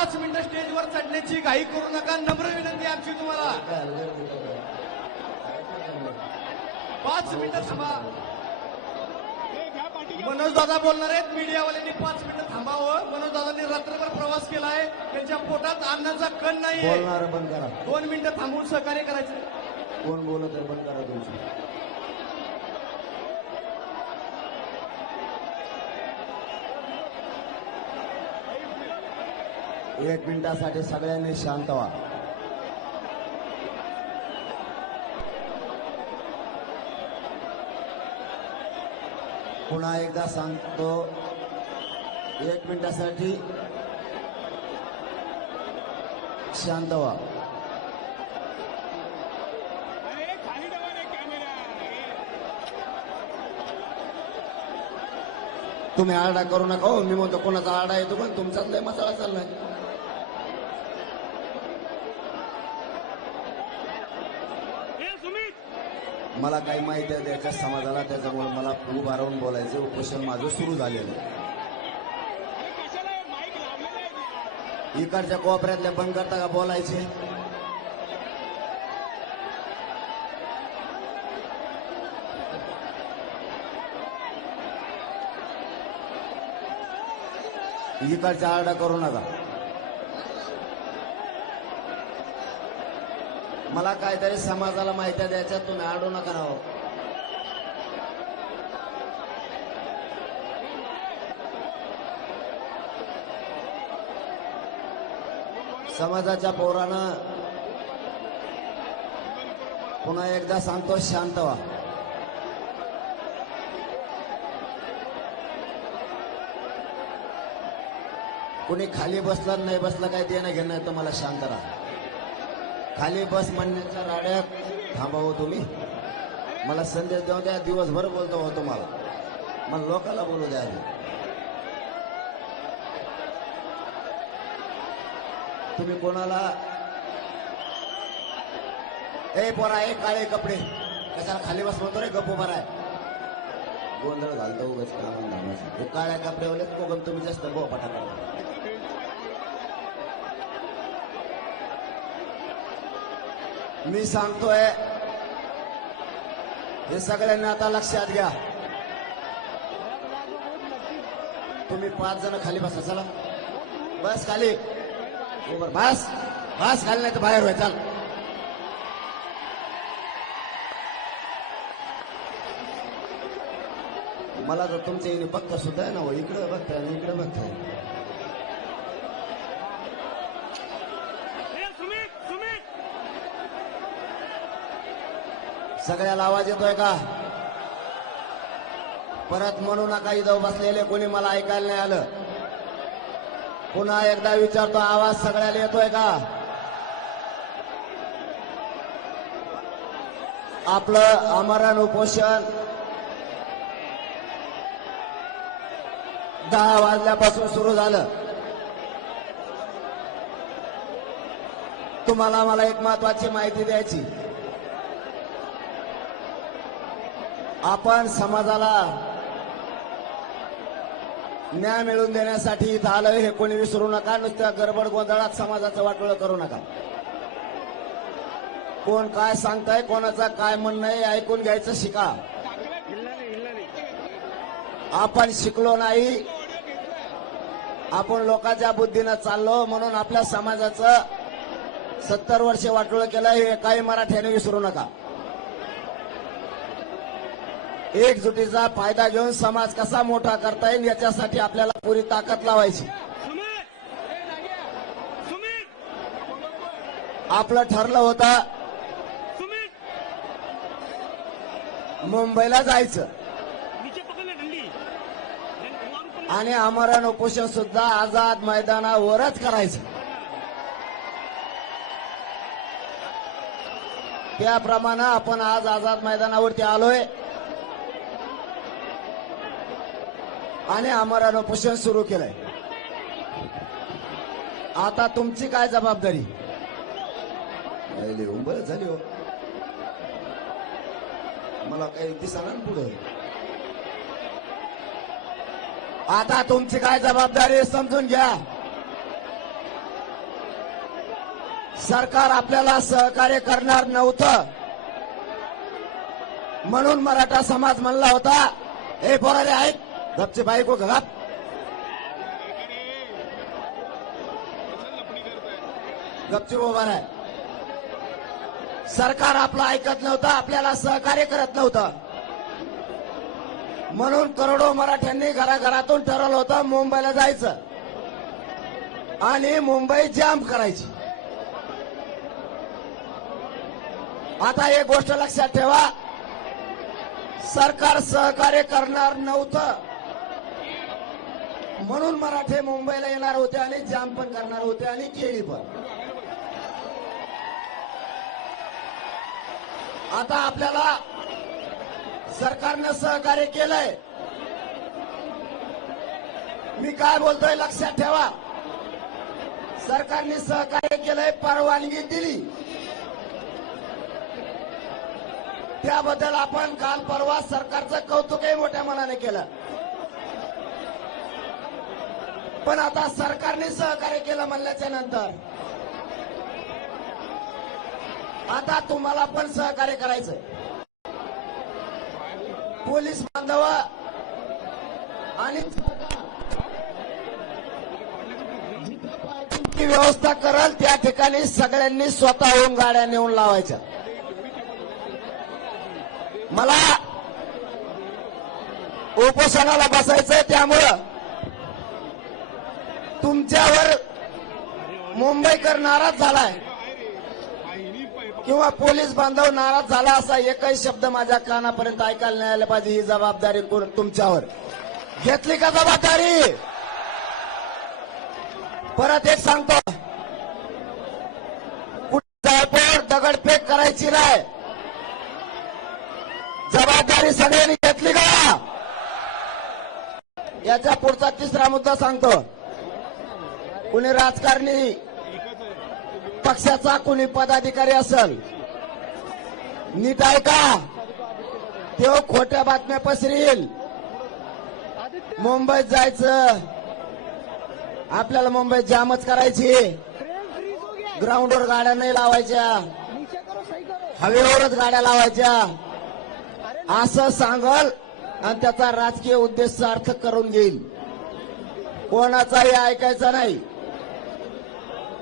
पाच मिनिटं स्टेजवर चढण्याची घाई करू नका नम्र विनंती आमची तुम्हाला पाच मिनिटं थांबा मनोज दादा बोलणार आहेत मीडियावाल्यांनी पाच मिनिटं थांबावं मनोज दादांनी रात्रभर प्रवास केला आहे त्यांच्या पोटात अन्नाचा कण नाही बंद करा दोन मिनिटं थांबून सहकार्य करायचं कोण बोलत आहे बंद करा तुमचं एक मिनिटासाठी सगळ्यांनी शांत व्हा पुन्हा एकदा सांगतो एक मिनिटासाठी शांत व्हा तुम्ही आडा करू नका हो मी म्हणतो कोणाचा आडा येतो पण तुमचाच लय मसाळा चाललाय मला काही माहिती आहे त्याच्या समाजाला त्याच्यामुळे मला खूप बोलायचे बोलायचं उपोषण माझं सुरू झालेलं इकडच्या कोपऱ्यातल्या बंद करता का बोलायचे इकडच्या आरडा करू नका मला काहीतरी समाजाला माहिती द्यायच्या तुम्ही आडू नका समाजाच्या पोरानं पुन्हा एकदा सांगतो शांत व्हा कुणी खाली बसलं नाही बसला काय देणं घेणं तुम्हाला शांत राहा खाली बस म्हणण्याच्या राड्या थांबावं तुम्ही मला संदेश देऊ द्या दिवसभर बोलतो हो तुम्हाला मला लोकाला बोलू द्या तुम्ही कोणाला ए पोरा ए काळे कपडे कशाला खाली बस म्हणतो रे गप्पू बराय गोंधळ घालतो उगाच काळ्या कपडे कोकम तुम्ही जास्त गो पटाकडे मी सांगतोय हे सगळ्यांनी आता लक्षात घ्या तुम्ही पाच जण खाली बसा चला बस खाली बरोबर बस बस खाली नाही तर बाहेर होय चाल मला जर तुमच्या येणे बघता सुद्धा आहे ना हो, इकडं बघताय आणि इकडं बघताय सगळ्याला आवाज येतोय का परत म्हणू नका इथं बसलेले कोणी मला ऐकायला नाही आलं पुन्हा एकदा विचारतो आवाज सगळ्याला येतोय का आपलं अमरण उपोषण दहा वाजल्यापासून सुरू झालं तुम्हाला मला एक महत्वाची माहिती द्यायची आपण समाजाला न्याय मिळवून देण्यासाठी झालं हे कोणी विसरू नका नुसत्या गडबड गोंधळात समाजाचं वाटोळ करू नका कोण काय सांगताय कोणाचं काय म्हणणं आहे ऐकून घ्यायचं शिका आपण शिकलो नाही आपण लोकांच्या बुद्धीनं चाललो म्हणून आपल्या समाजाचं सत्तर वर्षे वाटोळं केलं हे काही मराठ्याने विसरू नका एकजुटीचा फायदा घेऊन समाज कसा मोठा करता येईल याच्यासाठी आपल्याला पुरी ताकद लावायची आपलं ठरलं होतं मुंबईला जायचं आणि आमरण उपोषण सुद्धा आझाद मैदानावरच करायचं त्याप्रमाणे आपण आज आझाद मैदानावरती आलोय आणि आम्हाला उपोषण सुरू केलंय आता तुमची काय जबाबदारी बरं झाली हो मला काही दिसाना पुढे आता तुमची काय जबाबदारी समजून घ्या सरकार आपल्याला सहकार्य करणार नव्हतं म्हणून मराठा समाज म्हणला होता हे बोराले आहेत गपचे बायको घरात गप उभा आहे सरकार आपलं ऐकत नव्हतं आपल्याला सहकार्य करत नव्हतं म्हणून करोडो मराठ्यांनी घराघरातून ठरवलं होतं मुंबईला जायचं आणि मुंबई जाम करायची आता एक गोष्ट लक्षात ठेवा सरकार सहकार्य करणार नव्हतं म्हणून मराठे मुंबईला येणार होते आणि जाम पण करणार होते आणि केळी पण आता आपल्याला सरकारनं सहकार्य केलंय मी काय बोलतोय लक्षात ठेवा सरकारने सहकार्य केलंय परवानगी दिली त्याबद्दल आपण काल परवा सरकारचं कौतुकही मोठ्या मनाने केलं पण आता सरकारने सहकार्य केलं म्हणल्याच्या नंतर आता तुम्हाला पण सहकार्य करायचं पोलीस बांधव आणि व्यवस्था कराल त्या ठिकाणी सगळ्यांनी स्वतःहून गाड्या नेऊन लावायच्या मला उपोषणाला बसायचं त्यामुळं तुमच्यावर मुंबईकर नाराज झालाय किंवा पोलीस बांधव नाराज झाला असा एकही शब्द माझ्या कानापर्यंत ऐकायला नाही आला पाहिजे ही जबाबदारी करून तुमच्यावर घेतली का जबाबदारी परत एक सांगतो कुठे दगडफेक करायची नाही जबाबदारी सगळ्यांनी घेतली का याच्या पुढचा तिसरा मुद्दा सांगतो कुणी राजकारणी पक्षाचा कुणी पदाधिकारी असल नीट ऐका तो खोट्या बातम्या पसरील मुंबईत जायचं आपल्याला मुंबईत जामच करायची ग्राउंडवर गाड्या नाही लावायच्या हवेवरच गाड्या लावायच्या असं सांगल आणि त्याचा राजकीय उद्देश सार्थ करून घेईल कोणाचाही ऐकायचा नाही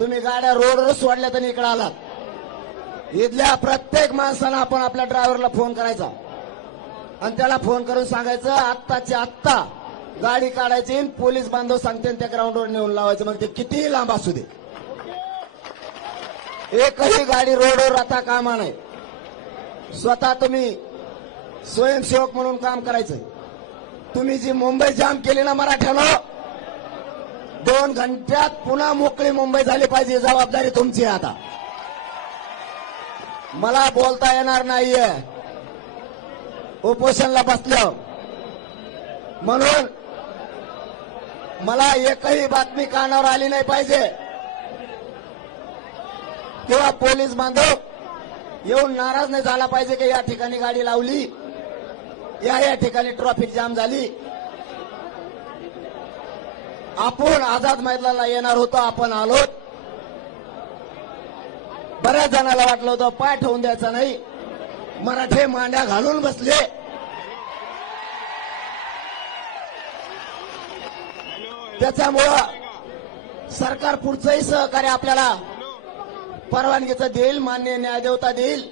तुम्ही गाड्या रोडवर सोडल्या तरी इकडे आलात इथल्या प्रत्येक माणसाला आपण आपल्या ड्रायव्हरला फोन करायचा आणि त्याला फोन करून सांगायचं आत्ताची आत्ता गाडी काढायची पोलीस बांधव सांगते त्या ग्राउंडवर नेऊन लावायचं मग ते कितीही लांब असू दे एकही गाडी रोडवर आता कामा नाही स्वतः तुम्ही स्वयंसेवक म्हणून काम करायचं तुम्ही जी मुंबई जाम केली ना मराठ्यानं दोन घंट्यात पुन्हा मोकळी मुंबई झाली पाहिजे जबाबदारी तुमची आता मला बोलता येणार नाहीये उपोषणला बसलं म्हणून मला एकही बातमी कानावर आली नाही पाहिजे किंवा पोलीस बांधव येऊन नाराज नाही झाला पाहिजे की या ठिकाणी गाडी लावली या या ठिकाणी ट्रॅफिक जाम झाली आपण आझाद मैदानाला येणार होतो आपण आलो बऱ्याच जणाला वाटलं होतं पाय ठेवून द्यायचा नाही मराठे मांड्या घालून बसले त्याच्यामुळं सरकार पुढचंही सहकार्य आपल्याला परवानगीचं देईल मान्य न्यायदेवता देईल